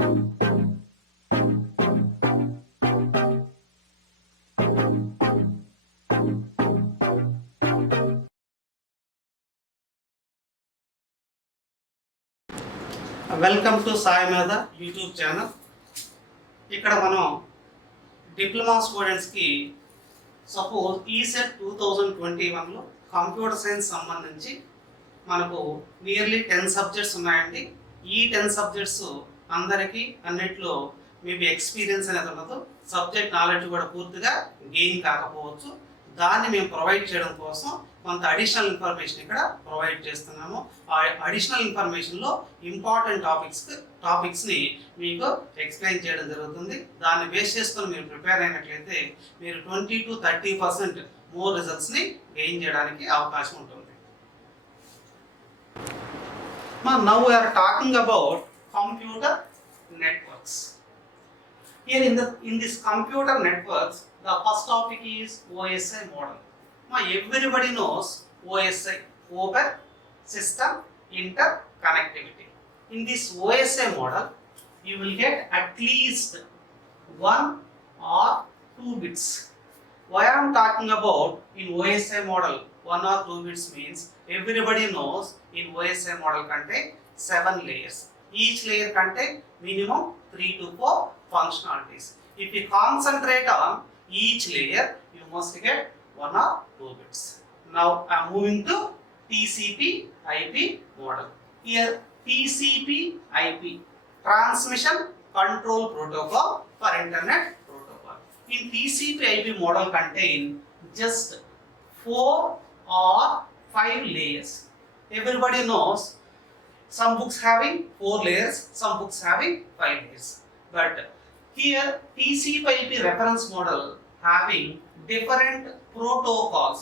Welcome to Sai మీద YouTube channel. ఇక్కడ మనం డిప్లొమా స్టూడెంట్స్కి సపోజ్ ఈసెట్ 2021లో కంప్యూటర్ సైన్స్ సంబంధించి మనకు నియర్లీ 10 సబ్జెక్ట్స్ ఉన్నాయండి. ఈ 10 సబ్జెక్ట్స్ అందరికీ అన్నిట్లో మేబీ ఎక్స్పీరియన్స్ అనేది ఉండదు, సబ్జెక్ట్ నాలెడ్జ్ కూడా పూర్తిగా గెయిన్ కాకపోవచ్చు. దాన్ని మేము ప్రొవైడ్ చేయడం కోసం కొంత అడిషనల్ ఇన్ఫర్మేషన్ ఇక్కడ ప్రొవైడ్ చేస్తున్నాము. ఆ అడిషనల్ ఇన్ఫర్మేషన్లో ఇంపార్టెంట్ టాపిక్స్ని మీకు ఎక్స్ప్లెయిన్ చేయడం జరుగుతుంది. దాన్ని బేస్ చేసుకొని మీరు ప్రిపేర్ అయినట్లయితే మీరు 20 to 30% మోర్ రిజల్ట్స్ని గెయిన్ చేయడానికి అవకాశం ఉంటుంది. Now we are talking about computer networks. Here in this computer networks, the first topic is OSI model. Now everybody knows OSI, Open System Interconnectivity. In this OSI model, you will get at least 1 or 2 bits. Why I am talking about in OSI model 1 or 2 bits means everybody knows in OSI model contain 7 layers. Each layer contain minimum 3 to 4 functionalities. If you concentrate on each layer, you must get 1 or 2 bits. Now I am moving to TCP/IP model. Here TCP/IP, Transmission Control Protocol for Internet Protocol. In TCP/IP model contain just 4 or 5 layers. Everybody knows some books having 4 layers, some books having 5 layers. But here TCP/IP reference model having different protocols.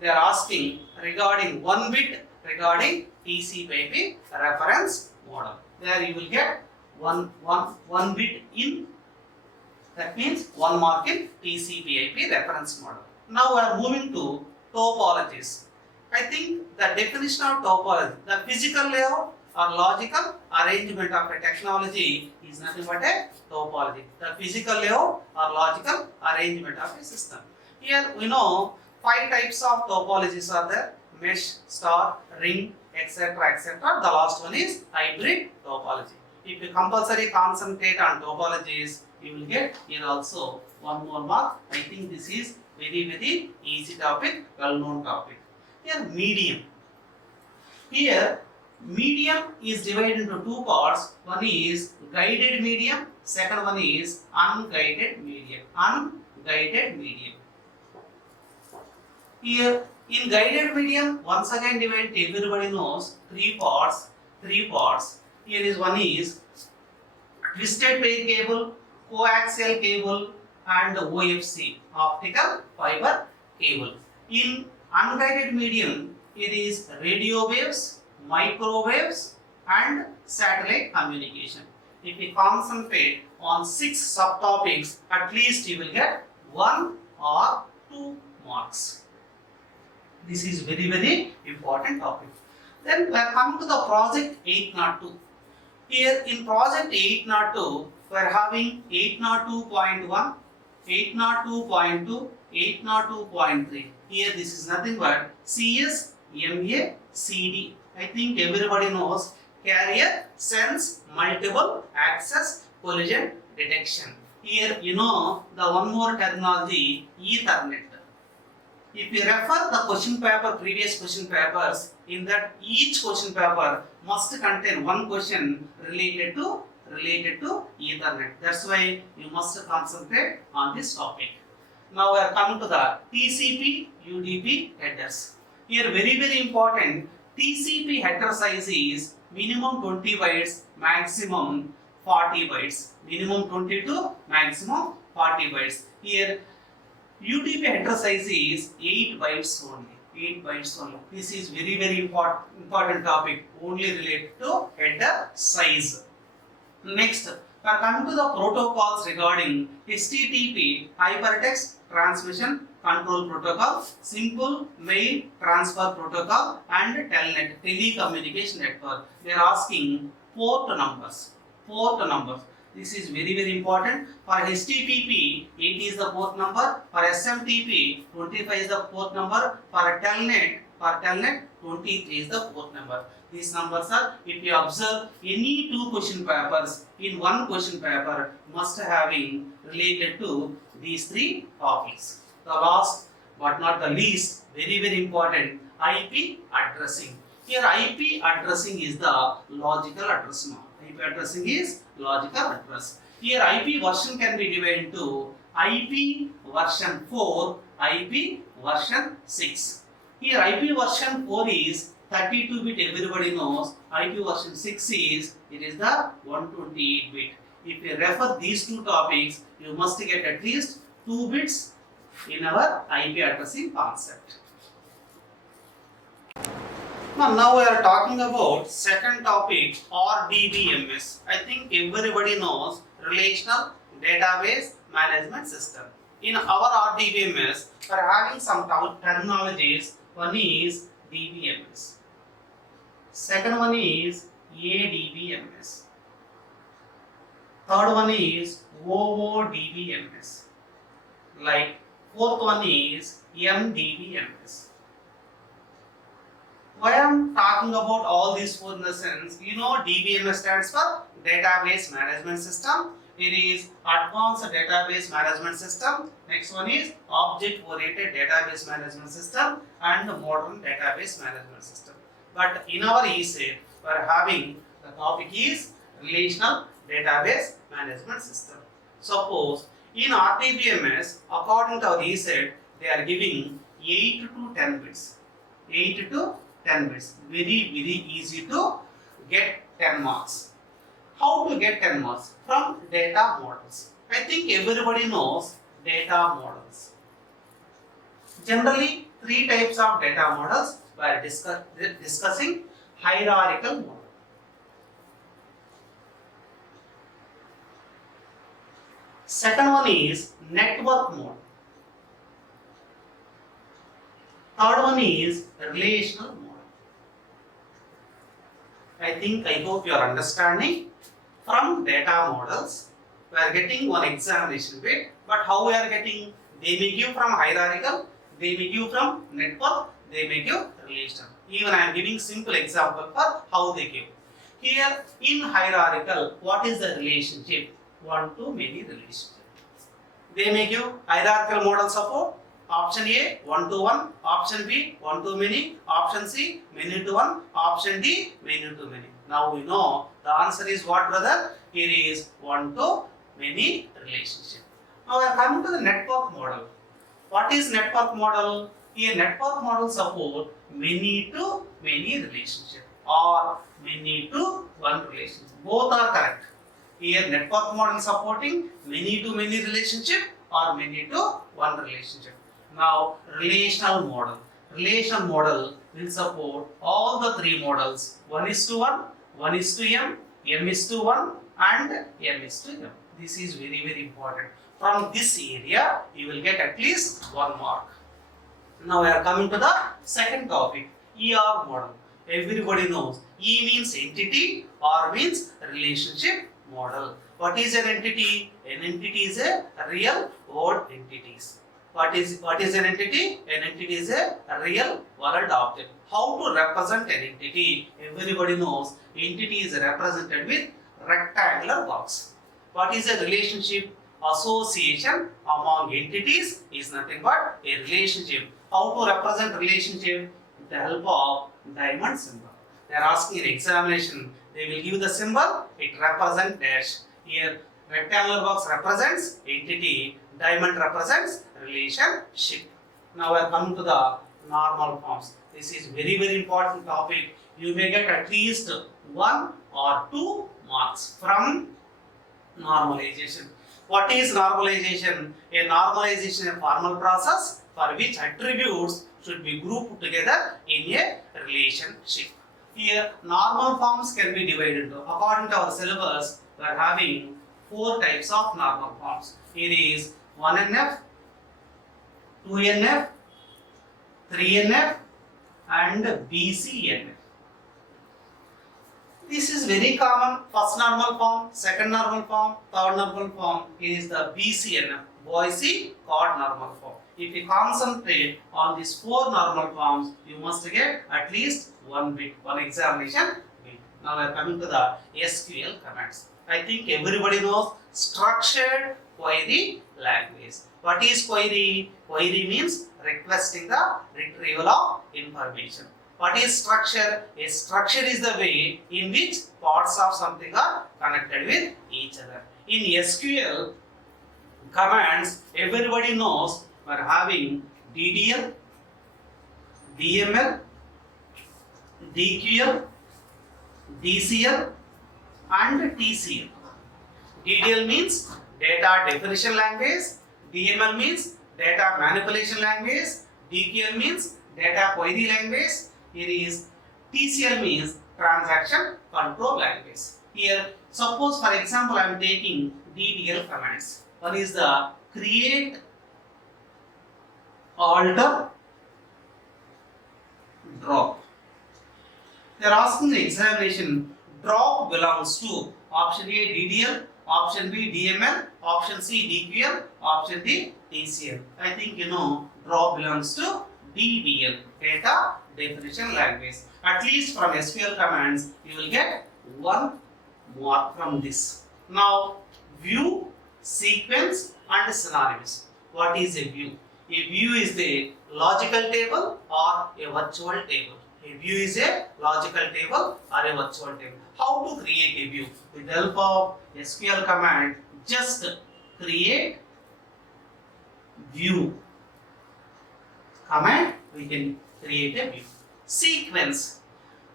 They are asking regarding 1 bit regarding TCP/IP reference model. There you will get one bit in. That means 1 mark in TCP/IP reference model. Now we are moving to topologies. I think the definition of topology, the physical layout or logical arrangement of a technology is nothing but a topology. The physical layout or logical arrangement of a system. Here we know 5 types of topologies are there: mesh, star, ring, etc. The last one is hybrid topology. If you compulsory concentrate on topologies, you will get here also 1 more mark. I think this is very easy topic, well known topic. Here medium. Here medium is divided into 2 parts. One is guided medium, second one is unguided medium. Here in guided medium, once again divided, everybody knows 3 parts. Here is one is twisted pair cable, coaxial cable and OFC, optical fiber cable. In unguided medium, it is radio waves, microwaves and satellite communication. If we concentrate on 6 subtopics, at least you will get 1 or 2 marks. This is very important topic. Then we are coming to the project 802. Here in project 802, we are having 802.1, 802.2, 802.3. Here this is nothing but CS, MA, CD. I think everybody knows carrier, sense, multiple, access, collision detection. Here you know the one more terminology, Ethernet. If you refer the previous question papers, in that each question paper must contain one question related to Ethernet. That's why you must concentrate on this topic. Now we are coming to the TCP UDP headers. Here very important, TCP header size is minimum 20 bytes, maximum 40 bytes. Minimum 20 to maximum 40 bytes. Here UDP header size is 8 bytes only. This is very important topic, only related to header size. Next, we are coming to the protocols regarding HTTP, hypertext transmission control protocol, simple mail transfer protocol, and telnet, telecommunication network. They are asking port numbers. Port numbers. This is very important. For HTTP, 80 is the port number. For SMTP, 25 is the port number. For telnet, 23 is the port number. These numbers are, if you observe any two question papers, in one question paper must having related to these three topics. The last but not the least, very important, IP addressing. Here IP addressing is the logical address now. IP addressing is logical address. Here IP version can be divided into IP version 4, IP version 6. Here IP version 4 is 32-bit, everybody knows. IP version 6 is, it is the 128-bit. If you refer these two topics, you must get at least 2 bits in our IP addressing concept. Now we are talking about second topic, RDBMS. I think everybody knows Relational Database Management System. In our RDBMS, we are having some terminologies. One is DBMS. Second one is ADBMS. Third one is OODBMS. Like fourth one is MDBMS. Why I am talking about all these four in the sense, you know DBMS stands for Database Management System. It is Advanced Database Management System. Next one is Object Oriented Database Management System and Modern Database Management System. But in our ESET, we are having the topic is Relational Database Management System. Suppose in RDBMS, according to our ESET, they are giving 8 to 10 bits. 8 to 10 bits. Very easy to get 10 marks. How to get 10 marks? From data models. I think everybody knows data models. Generally, three types of data models we are discussing. Hierarchical model. Second one is network model. Third one is relational model. I hope you are understanding. From data models, we are getting one examination bit, but how we are getting? They may give from hierarchical, they may give from network, they may give relational. Even I am giving simple example for how they give. Here in hierarchical, what is the relationship? One to many relationship. They may give hierarchical model support. Option A, 1 to 1. Option B, 1 to many. Option C, many to 1. Option D, many to many. Now we know the answer is what, brother? Here is 1 to many relationship. Now we are coming to the network model. What is network model? Here network model support many to many relationship or many to one relationship. Both are correct. Here network model supporting many to many relationship or many to one relationship. Now relational model. Relational model will support all the three models. 1:1, 1:m, m:1 and m:m. This is very important. From this area you will get at least 1 mark. Now we are coming to the second topic, ER model. Everybody knows E means entity, R means relationship model. What is an entity? An entity is a real world entities. What is an entity? An entity is a real world object. How to represent an entity? Everybody knows entity is represented with rectangular box. What is a relationship? Association among entities is nothing but a relationship. How to represent relationship? With the help of diamond symbol. They are asking in examination. They will give the symbol. It represents dash. Here rectangular box represents entity. Diamond represents relationship. Now we are coming to the normal forms. This is very important topic. You may get at least 1 or 2 marks from normalization. What is normalization? A normalization is a formal process for which attributes should be grouped together in a relationship. Here normal forms can be divided into. According to our syllabus, we are having 4 types of normal forms. It is 1NF, 2NF, 3NF and BCNF. This is very common. First normal form, second normal form, third normal form is the BCNF, Boise Codd normal form. If you concentrate on these four normal forms, you must get at least one bit, one examination bit. Now we are coming to the SQL commands. I think everybody knows structured query language. What is query? Query means requesting the retrieval of information. What is structure? A structure is the way in which parts of something are connected with each other. In SQL commands, everybody knows we are having DDL, DML, DQL, DCL and TCL. DDL means data definition language, DML means data manipulation language, DQL means data query language, here is TCL means transaction control language. Here, suppose for example I am taking DDL commands. One is the create, alter, drop. They are asking the examination, drop belongs to option A DDL, option B DML, option C DQL, option D TCL. I think you know drop belongs to DDL, data definition language. At least from SQL commands, you will get one mark from this. Now, view, sequence and synonyms. What is a view? A view is the logical table or a virtual table. A view is a logical table or a virtual table. How to create a view? With the help of SQL command, just create view command, we can create a view. Sequence.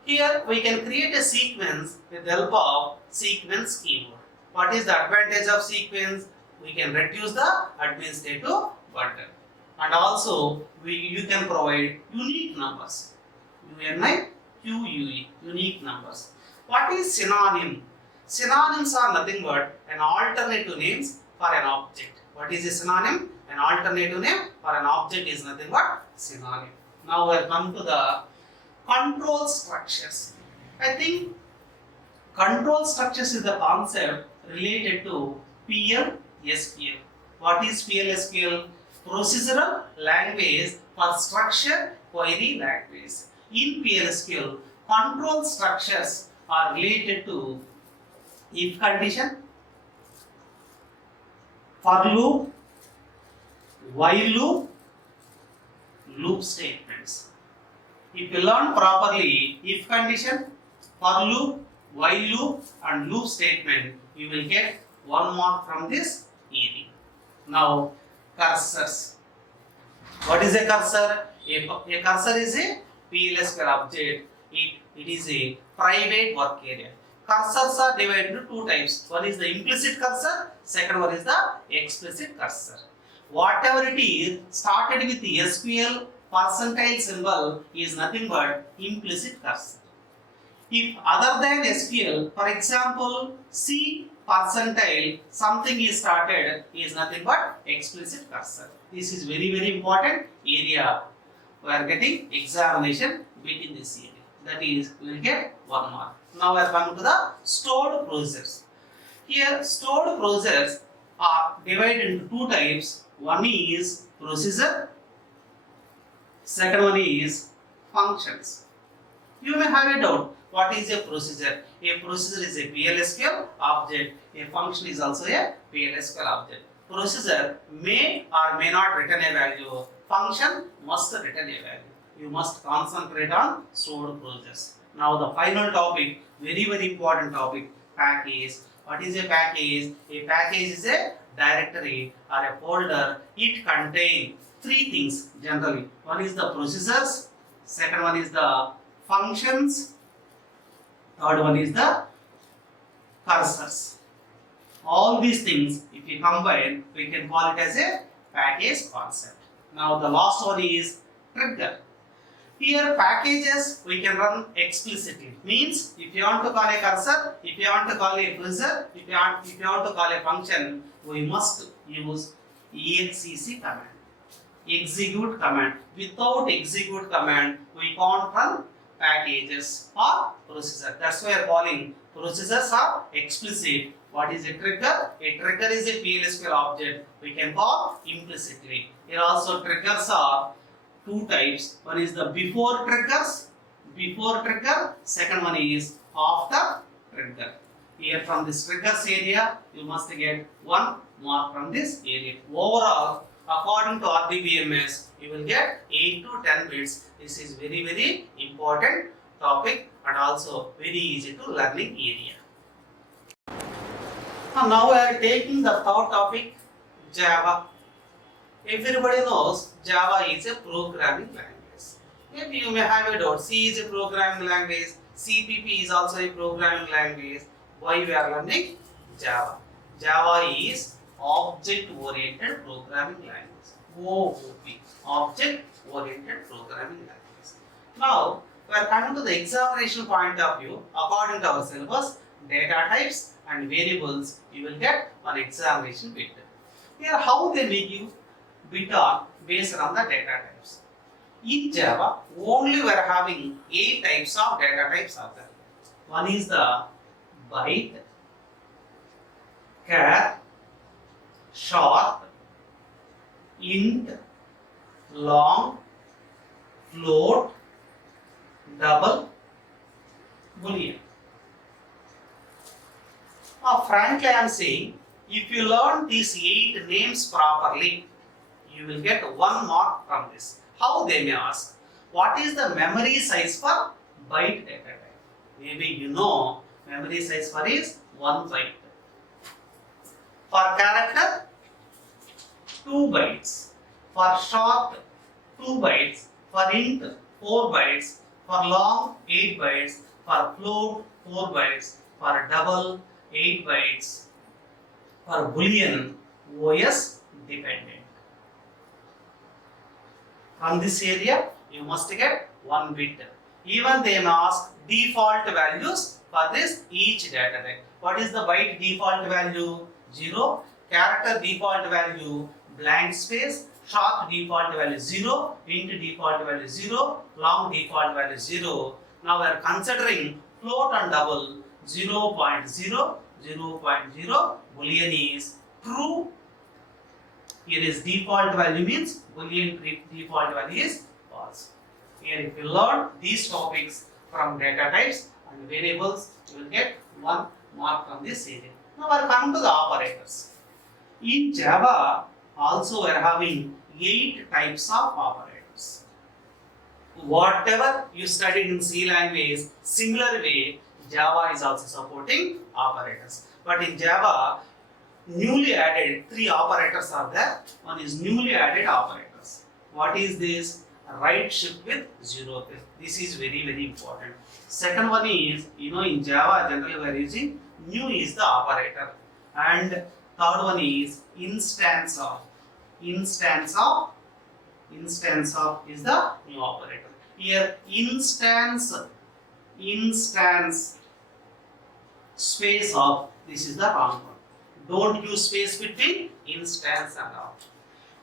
Here we can create a sequence with the help of sequence keyword. What is the advantage of sequence? We can reduce the administrative burden. And also you can provide unique numbers. UNI, QUE, unique numbers. What is synonym? Synonyms are nothing but an alternative names for an object. What is a synonym? An alternative name for an object is nothing but synonym. Now we will come to the control structures. I think control structures is the concept related to PL/SQL. What is PL/SQL? Procedural language for structured query language. In PL/SQL, control structures are related to if condition, for loop, while loop, loop statements. If you learn properly if condition, for loop, while loop and loop statement, you will get one mark from this area. Now, cursors. What is a cursor? A cursor is a PL/SQL object. It is a private work area. Cursors are divided into two types. One is the implicit cursor, second one is the explicit cursor. Whatever it is, started with the SQL percentile symbol is nothing but implicit cursor. If other than SQL, for example, C percentile, something is started is nothing but explicit cursor. This is very important area. We are getting examination within this area. That is, we will get one mark. Now we are coming to the stored procedures. Here, stored procedures are divided into two types. One is procedure, second one is functions. You may have a doubt, what is a procedure? A procedure is a PL/SQL object, a function is also a PL/SQL object. Procedure may or may not return a value, function must return a value. You must concentrate on stored procedures. Now the final topic, very important topic, package. What is a package? A package is a directory or a folder. It contains three things generally. One is the procedures, second one is the functions, third one is the cursors. All these things, if you combine, we can call it as a package concept. Now the last one is trigger. Here packages we can run explicitly. Means if you want to call a cursor, if you want to call a procedure, if you want to call a function, we must use exec command. execute command. Without execute command, we can't run packages or processor. That's why we are calling processors are explicit. What is a trigger? A trigger is a PLSQL object. We can call implicitly. Here also triggers are two types. One is the before triggers, before trigger. Second one is after trigger. Here from this triggers area, you must get one mark from this area. Overall, according to RDBMS, you will get 8 to 10 bits. This is very important topic and also very easy to learning area. Now we are taking the third topic, Java. Everybody knows Java is a programming language. Maybe you may have a doubt. C is a programming language. CPP is also a programming language. Why we are learning Java? Java is object-oriented programming language. OOP, object-oriented programming language. Now we are coming to the examination point of view. According to our syllabus, data types and variables, you will get one examination bit. Here, how they make you bit on based on the data types. In Java, only we are having 8 types of data types are there. One is the byte, char, short, int, long, float, double, boolean. Frankly, I am saying, if you learn these 8 names properly, you will get 1 mark from this. How they may ask? What is the memory size for byte data type? Maybe you know memory size for is 1 byte. For character, 2 bytes. For short, 2 bytes. For int, 4 bytes. For long, 8 bytes. For float, 4 bytes. For double, 8 bytes. For boolean, OS dependent. From this area, you must get 1 bit. Even they may ask default values for this each data type. What is the byte default value? 0. Character default value blank space. Short default value 0. Int default value 0. Long default value 0. Now we are considering float and double 0.0. 0.0. Boolean is true. Here is default value means Boolean default value is false. Here if you learn these topics from data types and variables, you will get 1 mark from this area. Now we are coming to the operators. In Java, also we are having 8 types of operators. Whatever you studied in C language, similar way, Java is also supporting operators. But in Java, newly added 3 operators are there. One is newly added operators. What is this? Right shift with 0. This is very important. Second one is, in Java generally we are using new is the operator. And third one is instance of. Instance of is the new operator. Here instance space of, this is the wrong one. Don't use space between instance and of.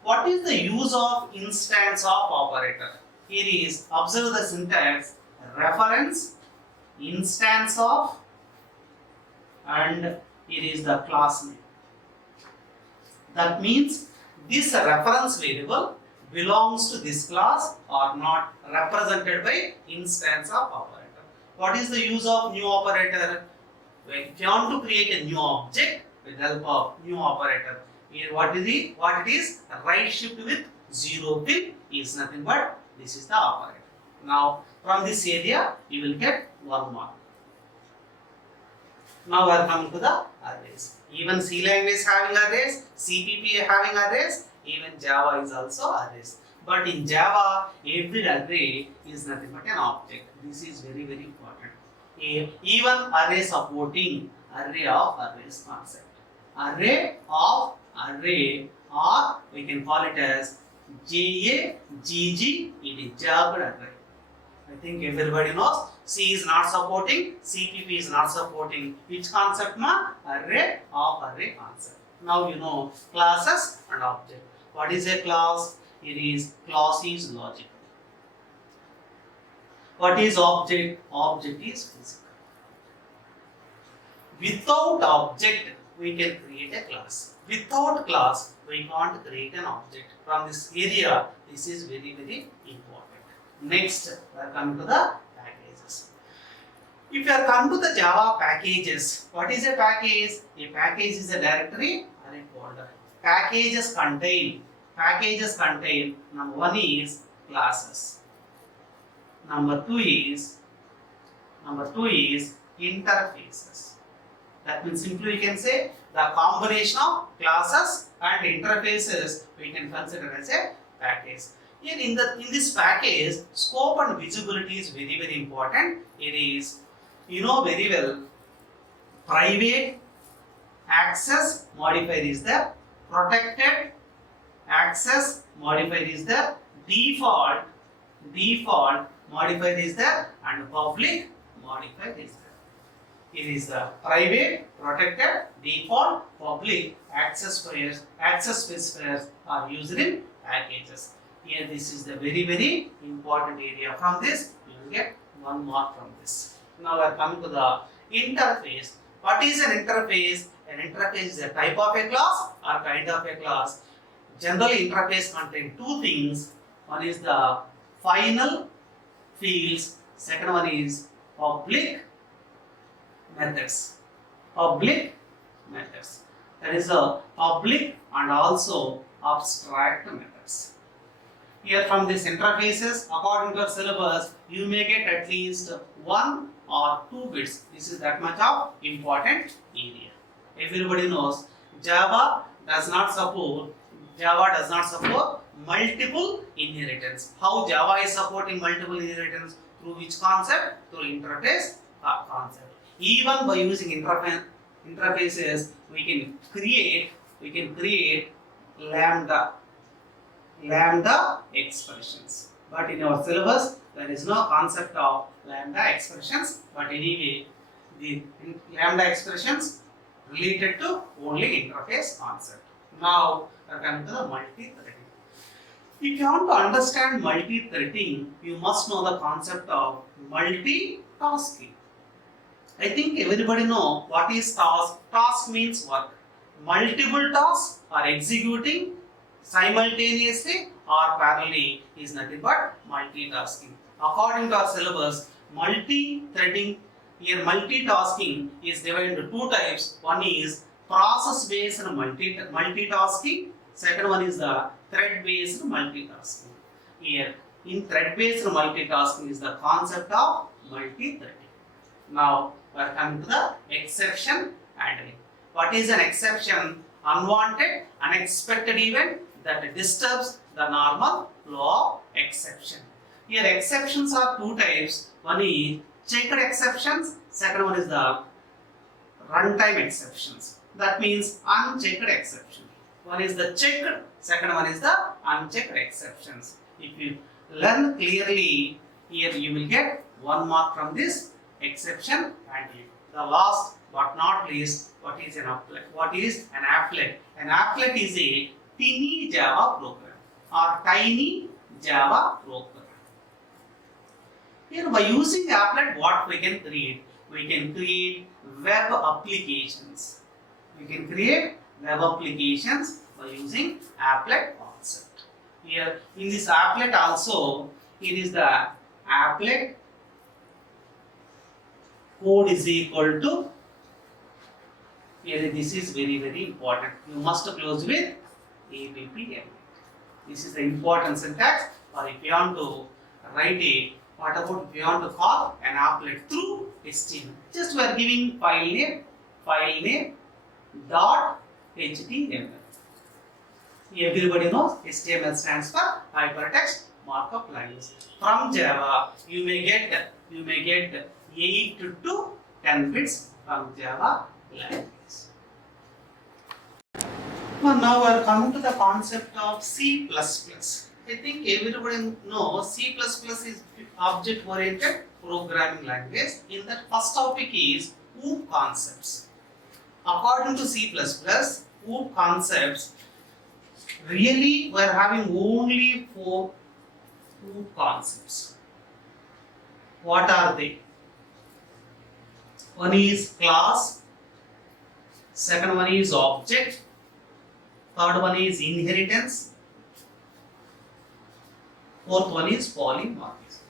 What is the use of instance of operator? Here is, observe the syntax, reference, instance of, and here is the class name. That means this reference variable belongs to this class or not represented by instance of operator. What is the use of new operator? If you want to create a new object with help of new operator, here what it is? Right shift with 0 is nothing but this is the operator. Now from this area you will get 1 mark. Now we are coming to the arrays. Even C language having arrays, CPP having arrays, even Java is also arrays. But in Java, every array is nothing but an object. This is very important. Even array supporting array of arrays concept. Array of array, or we can call it as JAGG, it is jagged array. I think everybody knows C is not supporting, CPP is not supporting. Which concept ma? Array of array concept. Now you know classes and object. What is a class? Here is class is logical. What is object? Object is physical. Without object, we can create a class. Without class, we can't create an object. From this area, this is very, very important. Next, we are coming to the packages. If you are come to the Java packages, what is a package? A package is a directory or a folder. Packages contain number one is classes. Number two is interfaces. That means simply we can say the combination of classes and interfaces we can consider as a package. Here in this package, scope and visibility is very, very important. It is, you know very well, private access modifier is there, protected access modifier is there, default modifier is there, and public modifier is there. It is the private, protected, default, public access specifiers are used in packages. Here this is the very, very important area. From this you will get 1 mark from this. Now we are coming to the interface. What is an interface? An interface is a type of a class or kind of a class. Generally interface contains two things. One is the final fields, second one is public methods. That is a public and also abstract methods. Here from these interfaces, according to our syllabus, you may get at least 1 or 2 bits. This is that much of important area. Everybody knows Java does not support multiple inheritance. How Java is supporting multiple inheritance? Through which concept? Through interface concept. Even by using interfaces, we can create lambda expressions. But in our syllabus, there is no concept of lambda expressions. But anyway, the lambda expressions related to only interface concept. Now, we are coming to the multi-threading. If you want to understand multi-threading, you must know the concept of multitasking. I think everybody know what is task. Task means work. Multiple tasks are executing simultaneously or parallelly is nothing but multitasking. According to our syllabus, multi-threading, here multitasking is divided into 2 types. One is process-based multitasking. Second one is the thread-based multitasking. Here, in thread-based multitasking is the concept of multi-threading. Now, we are coming to the exception handling. What is an exception? Unwanted, unexpected event that disturbs the normal flow of exception. Here, exceptions are 2 types. One is checked exceptions. Second one is the runtime exceptions. That means unchecked exception. One is the checked, second one is the unchecked exceptions. If you learn clearly, here you will get 1 mark from this exception handling. The last but not least, what is an applet? What is an applet? An applet is a tiny Java program or tiny Java program. Here by using applet, what we can create? We can create web applications. We can create web applications by using applet concept. Here in this applet also, it is the applet code is equal to, here this is very, very important. You must close with APP. This is the important syntax. Or if you want to write a, what about if you want to call an applet through HTML? Just we are giving file name dot HTML. Everybody knows HTML stands for hypertext markup language. From Java, you may get 8 to 10 bits from Java language. Now we are coming to the concept of C++. I think everybody knows C++ is object-oriented programming language. In that, first topic is OOP concepts. According to C++, OOP concepts, Really, we are having only four concepts. What are they? One is class, second one is object, third one is inheritance, fourth one is polymorphism.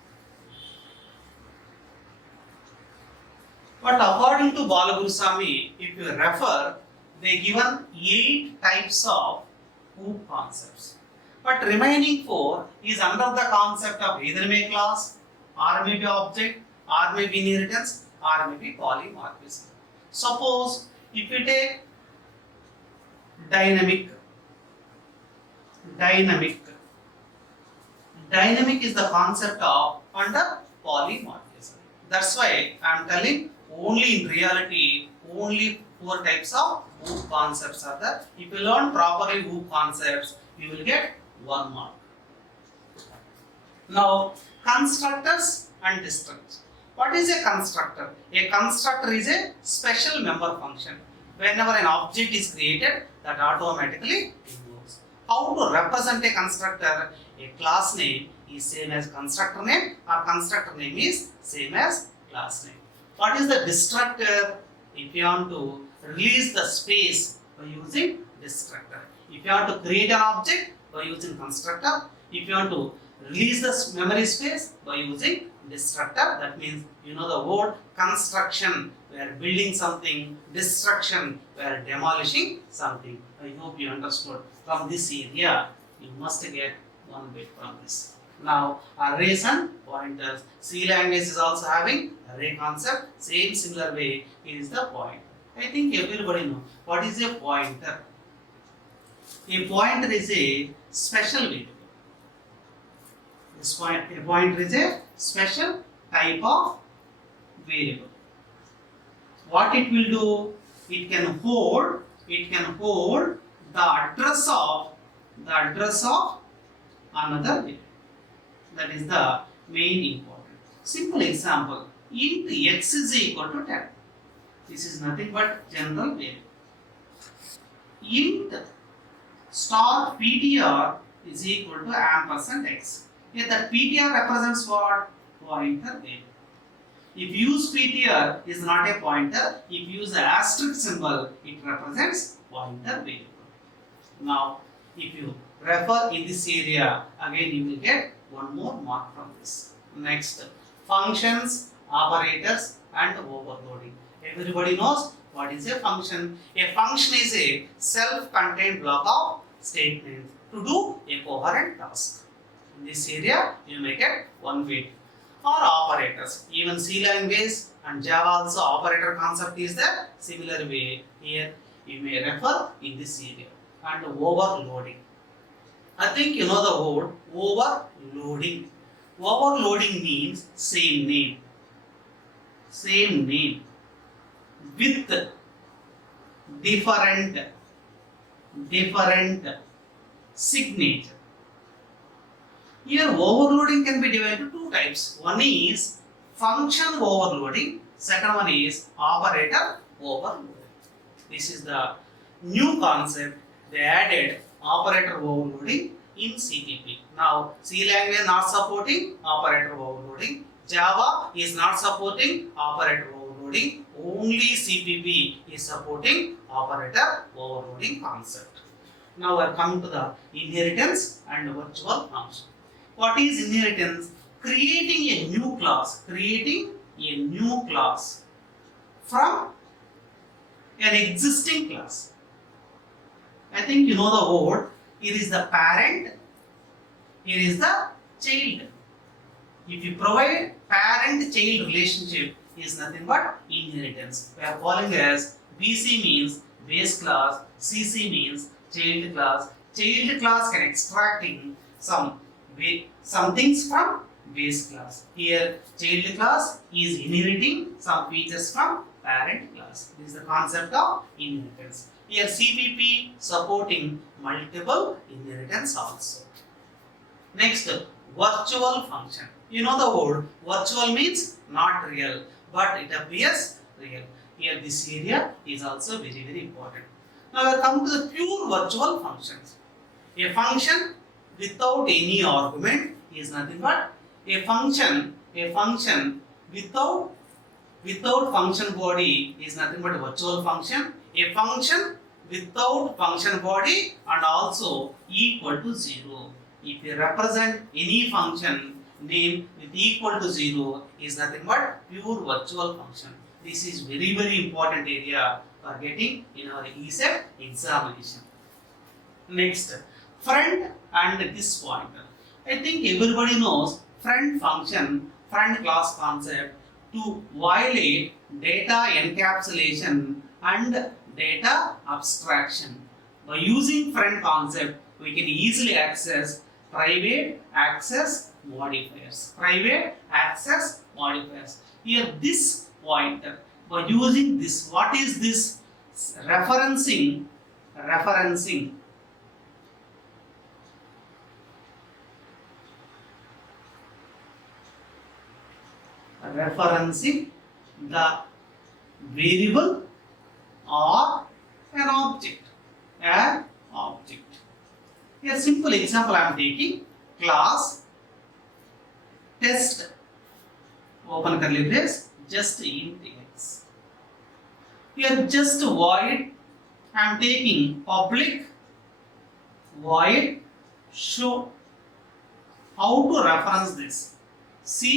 But according to Balagurusamy, if you refer, they given 8 types of OOP concepts. But remaining 4 is under the concept of either may class, or may be object, or may be inheritance, or may be polymorphism. Suppose if you take dynamic is the concept of under polymorphism. That's why I am telling only in reality only 4 types of OOP concepts are there. If you learn properly OOP concepts, you will get 1 mark. Now, constructors and destructors. What is a constructor? A constructor is a special member function. Whenever an object is created, that automatically involves. How to represent a constructor? A class name is same as constructor name, or constructor name is same as class name. What is the destructor? If you want to release the space by using destructor. If you want to create an object by using constructor. If you want to release the memory space by using destructor. That means you know the word construction, we are building something, destruction, we are demolishing something. I hope you understood. From this area, you must get 1 bit from this. Now, arrays and pointers. C language is also having array concept. Same similar way is the pointer. I think everybody knows what is a pointer. A pointer is a special variable. A pointer is a special type of variable. What it will do? It can hold the address of another variable. That is the main important. Simple example. Int x is equal to 10. This is nothing but general variable. Int star ptr is equal to ampersand x. Here the ptr represents what? Pointer variable. If use ptr is not a pointer, if use the asterisk symbol, it represents pointer variable. Now, if you refer in this area, again you will get 1 more mark from this. Next, functions, operators and overloading. Everybody knows what is a function. A function is a self-contained block of statements to do a coherent task. In this area, you may get 1 bit. Or operators. Even C language and Java also operator concept is there. Similar way here you may refer in this area. And overloading. I think you know the word overloading. Overloading means same name with different signature. Here overloading can be divided into 2 types. One is function overloading, second one is operator overloading. This is the new concept. They added operator overloading in CPP. Now C language is not supporting operator overloading. Java is not supporting operator overloading. Only CPP is supporting operator overloading concept. Now we are coming to the inheritance and virtual function. What is inheritance? Creating a new class from an existing class. I think you know the word. Here is the parent, here is the child. If you provide parent-child relationship, is nothing but inheritance. We are calling as BC means base class, CC means child class. Child class can extracting some things from base class. Here, child class is inheriting some features from parent class. This is the concept of inheritance. Here, CPP supporting multiple inheritance also. Next, virtual function. You know the word virtual means not real, but it appears real. Here, this area is also very important. Now, we come to the pure virtual functions. A function without any argument is nothing but a function. A function without function body is nothing but a virtual function. A function without function body and also equal to 0. If you represent any function name with equal to 0 is nothing but pure virtual function. This is very important area for getting in our ESET examination. Next, friend and this pointer. I think everybody knows friend function, friend class concept to violate data encapsulation and data abstraction. By using friend concept, we can easily access private access modifiers. Private access modifiers. Here this pointer, by using this, what is this? Referencing the variable or an object. A simple example I am taking, class test open curly brace just int x. Here just void I am taking public void show. How to reference this?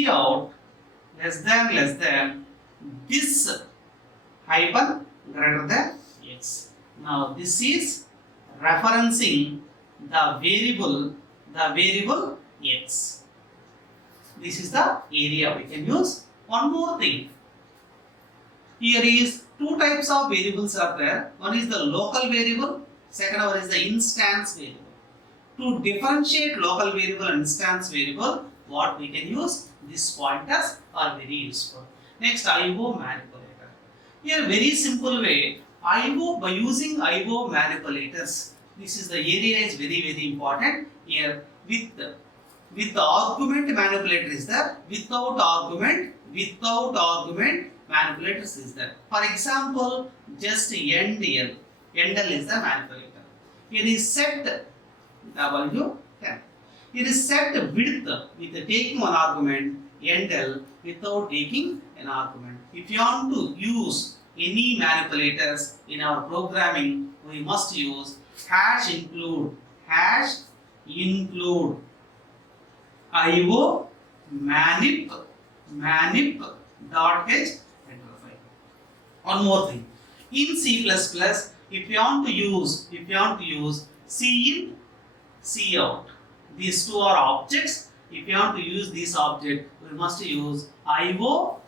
Cout less than this hyphen greater than x. Now this is referencing the variable x. This is the area we can use. One more thing. Here is two types of variables are there. One is the local variable, second one is the instance variable. To differentiate local variable and instance variable, what we can use? These pointers are very useful. Next, IO manipulator. Here, very simple way, IO, by using IO manipulators, this is the area is very important. Here, with the argument manipulator is there, without argument manipulators is there. For example, just endl is the manipulator. Here is set W10. Here is set width with taking one argument endl without taking an argument. If you want to use any manipulators in our programming, we must use hash include IO manip dot h enter file. One more thing. In C++, if you want to use cin, cout, these two are objects. If you want to use this object, we must use IO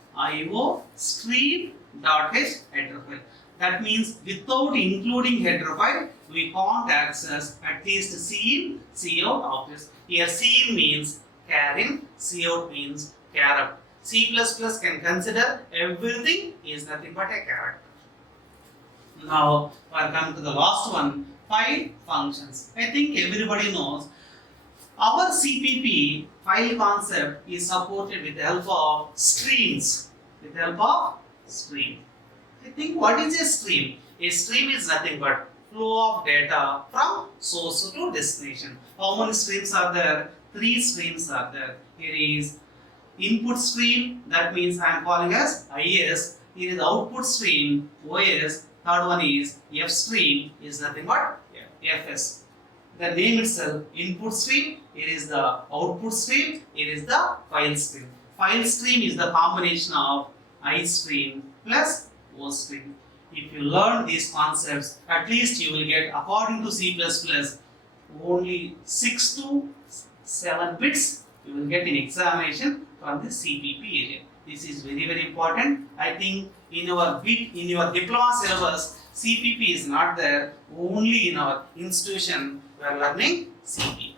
stream dot h header file. That means without including header file, we can't access at least cin, cout objects. Here cin means carin, cout means caret. C++ can consider everything is nothing but a caret. Now we are coming to the last one, file functions. I think everybody knows our CPP file concept is supported with the help of streams. I think what is a stream? A stream is nothing but flow of data from source to destination. How many streams are there? 3 streams are there. Here is input stream, that means I am calling as IS. Here is output stream, OS. Third one is F stream, is nothing but FS. The name itself, input stream, it is the output stream, it is the file stream. File stream is the combination of I stream plus O stream. If you learn these concepts, at least you will get, according to C++, only 6 to 7 bits you will get in examination from the CPP area. This is very important. I think in your diploma syllabus, CPP is not there. Only in our institution we are learning CPP.